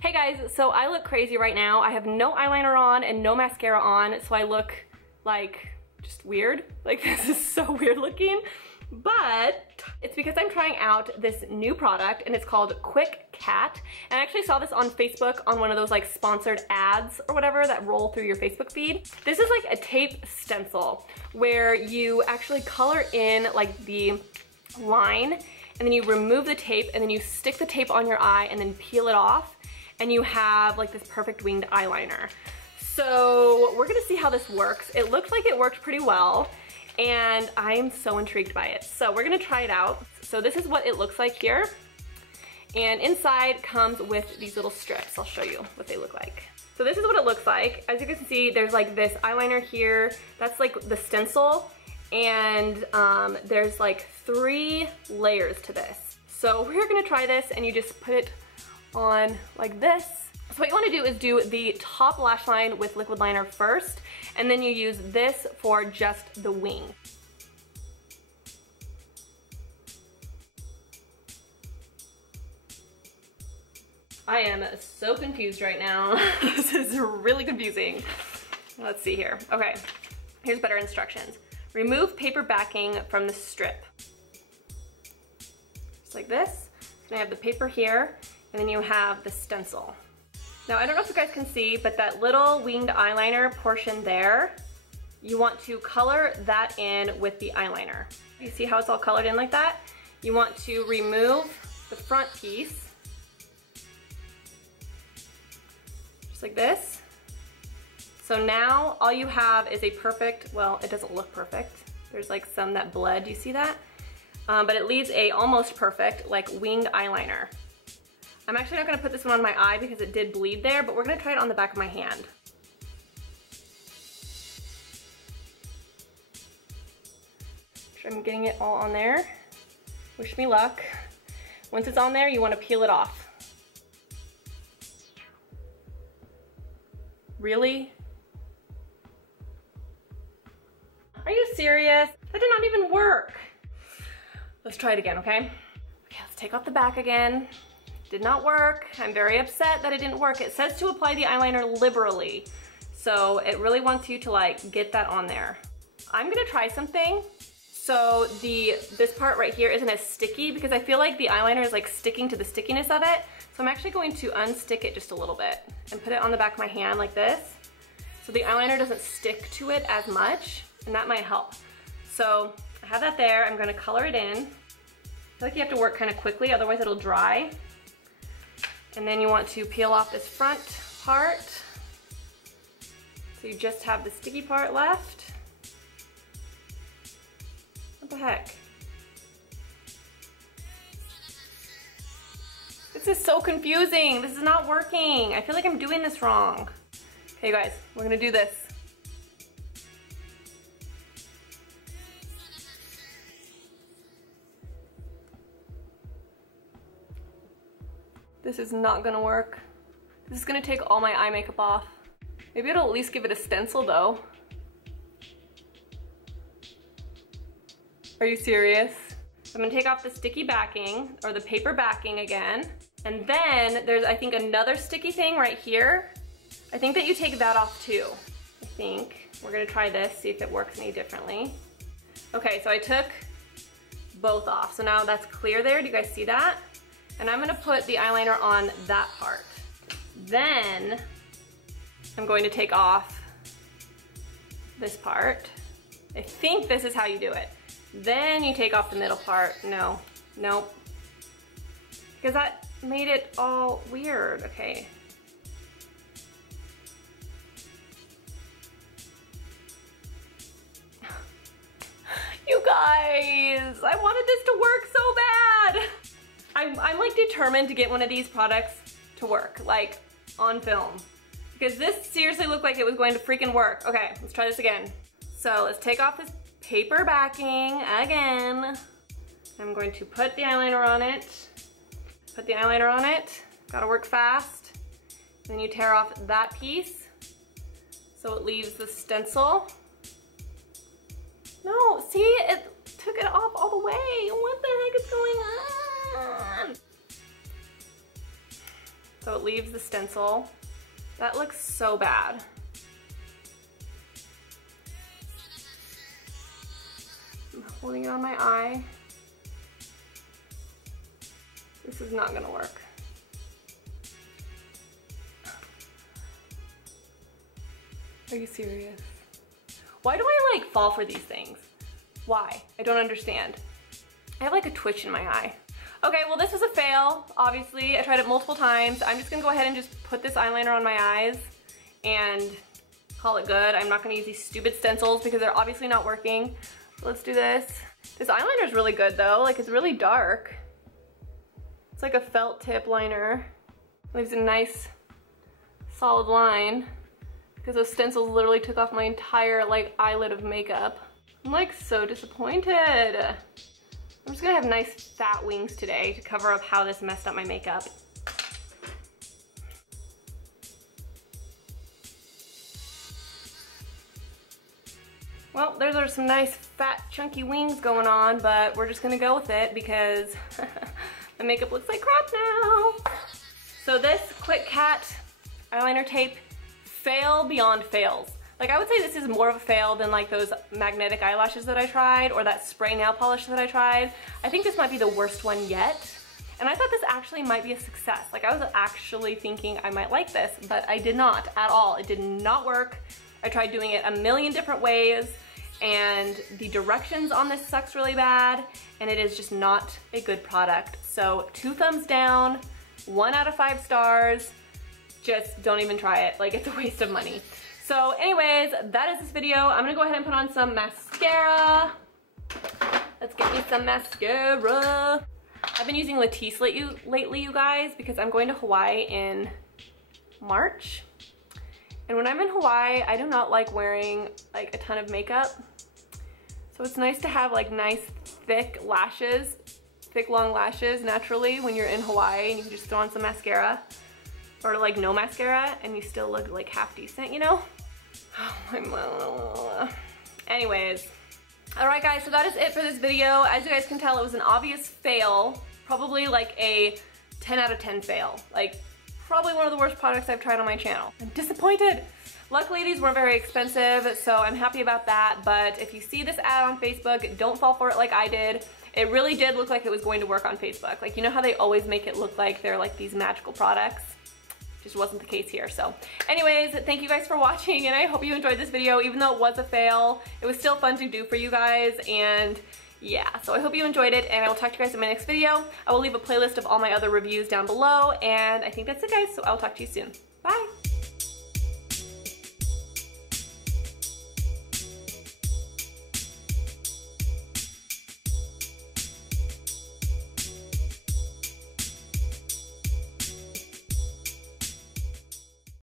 Hey guys, so I look crazy right now. I have no eyeliner on and no mascara on, so I look like just weird. Like this is so weird looking, but it's because I'm trying out this new product and it's called QuikKat. And I actually saw this on Facebook on one of those like sponsored ads or whatever that roll through your Facebook feed. This is like a tape stencil where you actually color in like the line and then you remove the tape and then you stick the tape on your eye and then peel it off and you have like this perfect winged eyeliner. So we're gonna see how this works. It looks like it worked pretty well and I'm so intrigued by it. So we're gonna try it out. So this is what it looks like here. And inside comes with these little strips. I'll show you what they look like. So this is what it looks like. As you can see, there's like this eyeliner here. That's like the stencil. And there's like 3 layers to this. So we're gonna try this and you just put it on like this. So what you wanna do is do the top lash line with liquid liner first, and then you use this for just the wing. I am so confused right now. This is really confusing. Let's see here. Okay, here's better instructions. Remove paper backing from the strip. Just like this. And I have the paper here, and then you have the stencil. Now I don't know if you guys can see, but that little winged eyeliner portion there, you want to color that in with the eyeliner. You see how it's all colored in like that? You want to remove the front piece, just like this. So now all you have is a perfect, well, it doesn't look perfect. There's like some that bled, do you see that? But it leaves a almost perfect like winged eyeliner. I'm actually not gonna put this one on my eye because it did bleed there, but we're gonna try it on the back of my hand. Sure, I'm getting it all on there. Wish me luck. Once it's on there, you wanna peel it off. Really? Are you serious? That did not even work. Let's try it again, okay? Okay, let's take off the back again. Did not work. I'm very upset that it didn't work. It says to apply the eyeliner liberally. So it really wants you to like get that on there. I'm gonna try something. So this part right here isn't as sticky because I feel like the eyeliner is like sticking to the stickiness of it. So I'm actually going to unstick it just a little bit and put it on the back of my hand like this. So the eyeliner doesn't stick to it as much, and that might help. So I have that there. I'm gonna color it in. I feel like you have to work kind of quickly, otherwise it'll dry. And then you want to peel off this front part. So you just have the sticky part left. What the heck? This is so confusing. This is not working. I feel like I'm doing this wrong. Okay guys, we're gonna do this. This is not gonna work. This is gonna take all my eye makeup off. Maybe it'll at least give it a stencil though. Are you serious? I'm gonna take off the sticky backing, or the paper backing again. And then there's, I think, another sticky thing right here. I think that you take that off too. I think. We're gonna try this, see if it works any differently. Okay, so I took both off. So now that's clear there, do you guys see that? And I'm gonna put the eyeliner on that part. Then I'm going to take off this part. I think this is how you do it. Then you take off the middle part. No, nope. Because that made it all weird. Okay. You guys, I wanted this to work so bad. I'm like determined to get one of these products to work, like on film. Because this seriously looked like it was going to freaking work. Okay, let's try this again. So let's take off this paper backing again. I'm going to put the eyeliner on it. Put the eyeliner on it. Gotta work fast. And then you tear off that piece. So it leaves the stencil. No, see, it took it off all the way. What the heck is going on? so it leaves the stencil. That looks so bad. I'm holding it on my eye. This is not gonna work. Are you serious? Why do I like fall for these things? Why? I don't understand. I have like a twitch in my eye. Okay, well this was a fail, obviously. I tried it multiple times. I'm just gonna go ahead and just put this eyeliner on my eyes and call it good. I'm not gonna use these stupid stencils because they're obviously not working. Let's do this. This eyeliner is really good though. Like, it's really dark. It's like a felt tip liner. It leaves a nice solid line because those stencils literally took off my entire like eyelid of makeup. I'm like so disappointed. I'm just gonna have nice fat wings today to cover up how this messed up my makeup. Well, there's are some nice fat chunky wings going on, but we're just gonna go with it because the makeup looks like crap now. So this QuikKat eyeliner tape, fail beyond fails. Like, I would say this is more of a fail than like those magnetic eyelashes that I tried or that spray nail polish that I tried. I think this might be the worst one yet. And I thought this actually might be a success. Like, I was actually thinking I might like this, but I did not at all. It did not work. I tried doing it a million different ways, and the directions on this sucks really bad, and it is just not a good product. So 2 thumbs down, 1 out of 5 stars. Just don't even try it. Like, it's a waste of money. So anyways, that is this video. I'm gonna go ahead and put on some mascara. Let's get me some mascara. I've been using Latisse lately, you guys, because I'm going to Hawaii in March. And when I'm in Hawaii, I do not like wearing like a ton of makeup. So it's nice to have like nice thick lashes, thick long lashes naturally when you're in Hawaii, and you can just throw on some mascara. Or like no mascara and you still look like half decent, you know? Anyways. Alright guys, so that is it for this video. As you guys can tell, it was an obvious fail. Probably like a 10 out of 10 fail. Like, probably one of the worst products I've tried on my channel. I'm disappointed. Luckily these weren't very expensive, so I'm happy about that. But if you see this ad on Facebook, don't fall for it like I did. It really did look like it was going to work on Facebook. Like, you know how they always make it look like they're like these magical products? Just wasn't the case here. So anyways, thank you guys for watching, and I hope you enjoyed this video. Even though it was a fail, it was still fun to do for you guys. And yeah, so I hope you enjoyed it, and I will talk to you guys in my next video. I will leave a playlist of all my other reviews down below, and I think that's it guys, so I'll talk to you soon.